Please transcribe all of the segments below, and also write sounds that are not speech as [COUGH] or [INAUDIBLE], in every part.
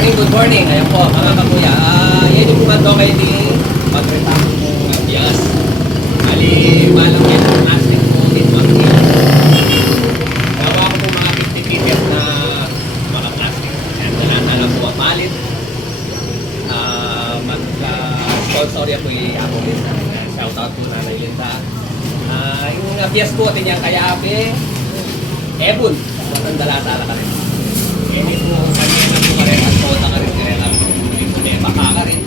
morning, good morning. Ayan po, mga kakuya. Ah, yan yung kumando kayo ni pagretako ng uh, bias. Bali, malang yan ang plastic po din mga Gawa ko po mga 50 pieces na mga plastic. Ayan, wala lang po palit. Ah, mag-sponsor yan po yung ako din. Shout out po na Linda. Ah, yung uh, bias po, din yan kaya abe, Ebon. Ang dalata na ka rin. Hindi po kami na po ka rin at kota ka rin kaya lang hindi po may baka ka rin.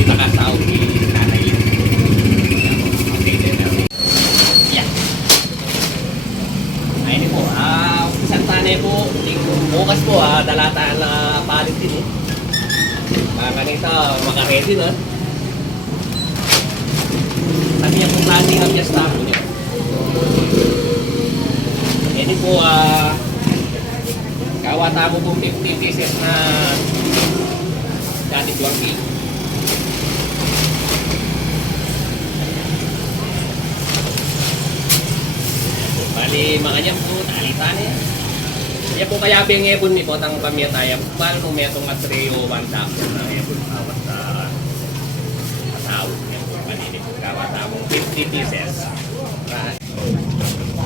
Kita ka sa uwi nanay. Yeah. Ayun po, ah, isang tanay po, bukas po, ah, dalata na palit din eh. Mga kanita, makaredy na. Sabi niya kung klase ang piyesta po niya. Ini po, ah, kawata mo po 50 pieces na dati 20. Bali, mga niyan po, tali-tali. Yan po kaya bing ebon ni po, tang pamiyataya. Paano mo metong at 3 o 1 doctor na ebon tawat sa atawag niya po. Bali, kawata mo 50 pieces. Right.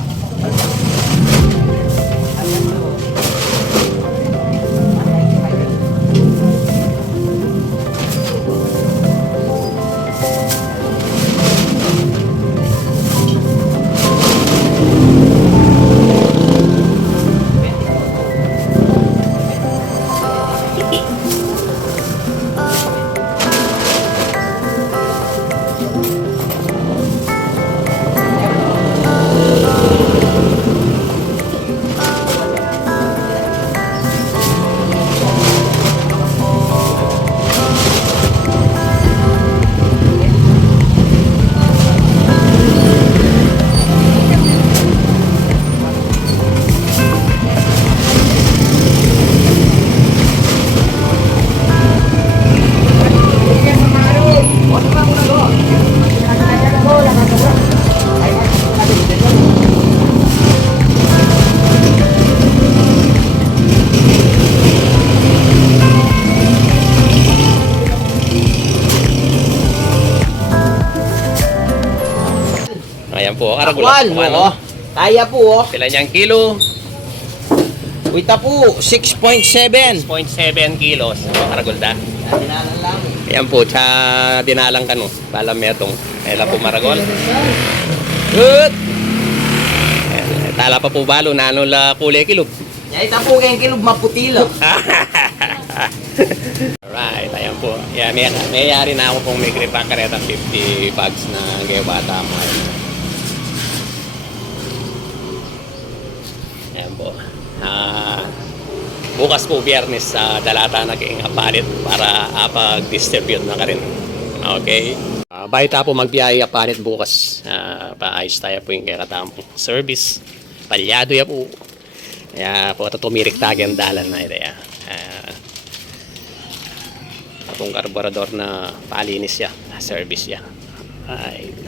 Ayan po, Takwan, karagula. oh. Kaya po, oh. Sila niyang kilo, Wita po, 6.7. 6.7 kilos. Oh, karagulda. Dinanan lang. Ayan po, tsa dinalang ka no. Palam metong. Kaya po maragol. Good! Ayan, tala pa po balo, nano la kulay kilog. Yaita po kayong kilog maputilo. [LAUGHS] Alright, ayan po. Yeah, may, may yari na ako pong may grip ang kareta 50 bags na gewata mo. Ayan po. Ah, bukas po biyernes sa dalata na king apalit para apag-distribute na ka rin. Okay? Uh, bahay tapo magbiyahe apalit bukas. Uh, paayos tayo po yung kakatamang service. Palyado ya po. Kaya po ito tumirik tagi ang dalan na ito. Uh, itong karburador na palinis siya, service siya. Ay.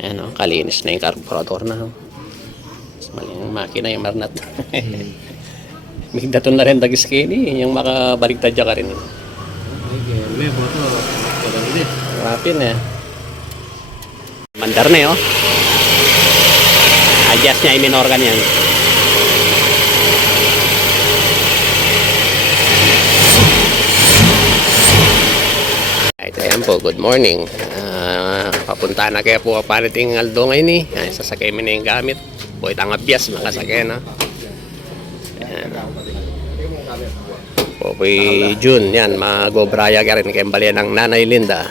Ayan o, kalinis na yung carburetor na. Mas mali yung makina yung marnat. Migdaton [LAUGHS] na rin dagis kini, yung makabaligtad dya ka rin. May foto. Wala ulit. Rapin eh. Mandar na oh. Adjust niya yung minorgan yan. Ito yan po, good morning. Ah, papunta na kaya po kapaliting Aldo ngayon eh. Ay, sasakay mo na yung gamit. Po itang abyas, makasakay na. Ayan. Po po'y June, yan, mag-obraya ka rin kay balian ng Nanay Linda.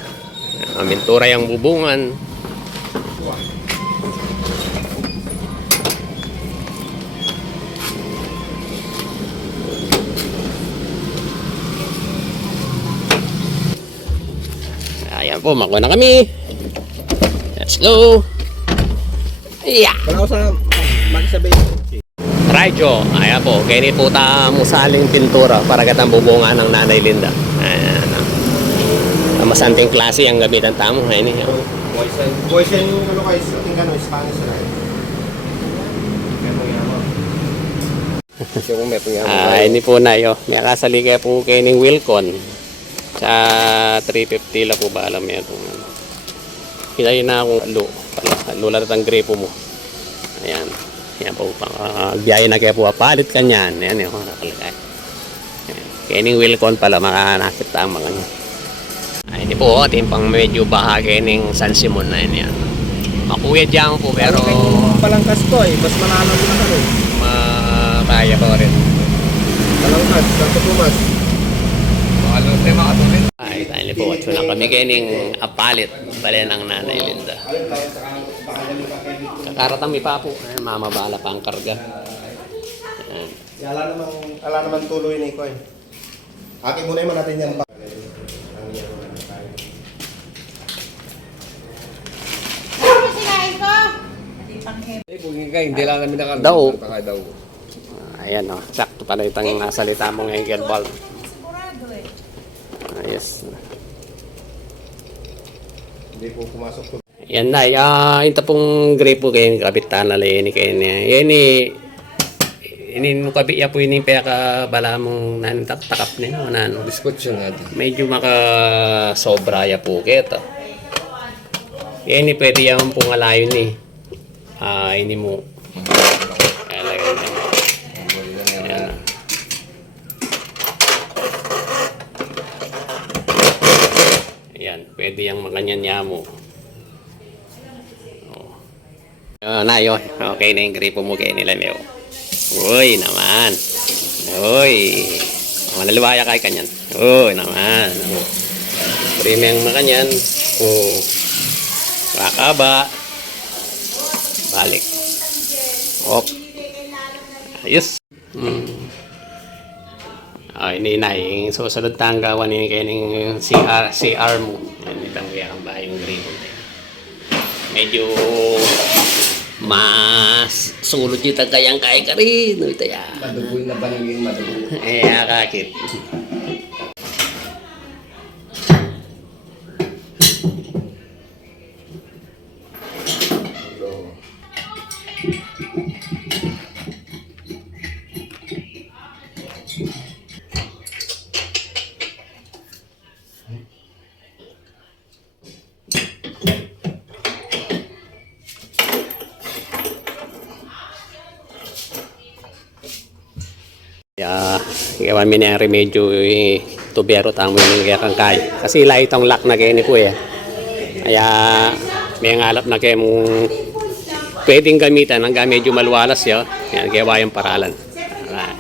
Amintura yung bubungan. Ayan po, makuha na kami. Let's go! Yeah! Wala ko sa magsabay. Radyo, ayan po, kaya po ta musaling pintura para katang bubunga ng Nanay Linda. Ayan. Masanting klase ang gamitan tamo. Ayan eh. Boysen. Boysen yung ano guys, ating ano, Spanish na Ah, ini po na yo. May kasali kaya po kayo ng Wilcon. Sa 350 la po ba alam niya itong ano. Kinayin na akong alo. Alo lang ang grepo mo. Ayan. Ayan po. Uh, biyahe na kaya po. Palit ka niyan. Ayan yun. Nakalagay. Ayan. Kaya ng Wilcon pala makanakit ang mga niya. Ay, hindi po. Ating pang medyo bahagi ng San Simon na yun yan. Makuya dyan po pero Palangkas ko eh. Mas malalang na kami. makaya pa rin. Kalangkas, Santo Tomas. Mahal ng tema tayo po. At na kami kaning apalit. Bale ng nanay Linda. Kakaratang mi pa po. Ay, mamabala pa ang karga. Ayan. Wala namang, wala namang tuloy ikaw eh. Akin muna yung natin yan. Ano? Eh, hindi lang namin nakal. Daw. Ayan o. Sakto pala itang nasalita mo ngayon, Gerbal. Hindi po pumasok to. Yan na. Ah, ito pong grape po kayo. Kapitan na lang kayo niya. Yan ni ini kabi ya po ini pa ka bala mong nanin tak takap ni no nano Biskot siya nga medyo maka sobra ya po keto. Yan ni pwede yan pong alayon ni. Ah, ini mo. Alagay na. Ayan. Ayan, pwede yung makanyan niya mo. Oh. Ah, na yun. Okay na yung gripo mo kay nila Leo. Uy, naman. Uy. Manaliwaya kay kanyan. Uy, naman. Oh. Premium makanyan. Oh. Kakaba. Balik. Op. Ayos. Hmm. Ay, ini na yung susunod tanggawan ni kayo ng CR, CR mo. Yan, itang kaya ang bayong green. Medyo mas sulod yung tagayang kaya ka rin. Ito ya. Madugoy na banagin, madugoy. Eh, akakit. Ya, gawa mi na remedyo eh, tubero tamo yung kang kay. Kasi ila itong lock na kayo ni eh. Kaya may ngalap na kayo mong pwedeng gamitan hanggang medyo maluwalas yun. Yan, gawa yung paralan. Ah,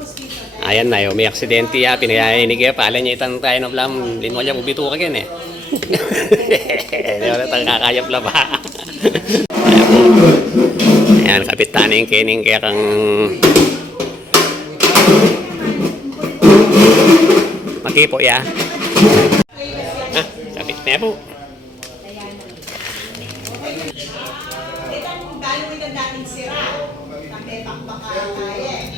pustiso, Ayan na yun, may aksidente ya, pinayayin ni kaya pala niya itang tayo ng blam, linwa niya bubito ka gan eh. [LAUGHS] Hindi wala tang kakayap la [LAUGHS] ba. Ayan, kapitan yung kining kaya kang Makipo ya. Ah, kapit na po. ito eh.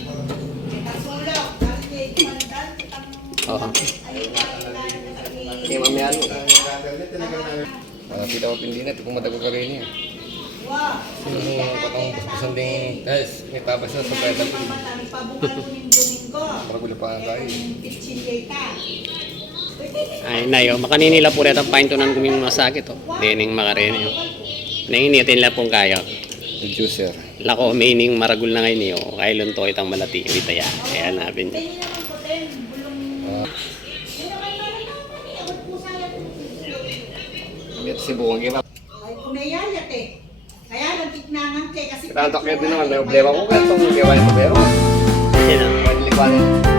Oo. Okay, mamaya ano. Kita mo pindi na, tipong matago ka rin niya. Kuskusan ding, guys, may tabas na sa pwede. Maraguli pa nga tayo. Ka. Ay, na yun. Makaninila po rin ang paintunan kuming masakit oh. Dining makarin yun. Nainitin lang pong kayo. The juicer. Lako, meaning maragul na ngayon niyo. Kailon to itang malati. Witaya. Kaya din. Yun po sayang. Ito si Bukong. Ay, kunayayat eh. Kaya nagkiknangan kay kasi... Takya din naman, may problema ko. Kaya itong gawa yung pabero. Yan ang Pwede likwanin.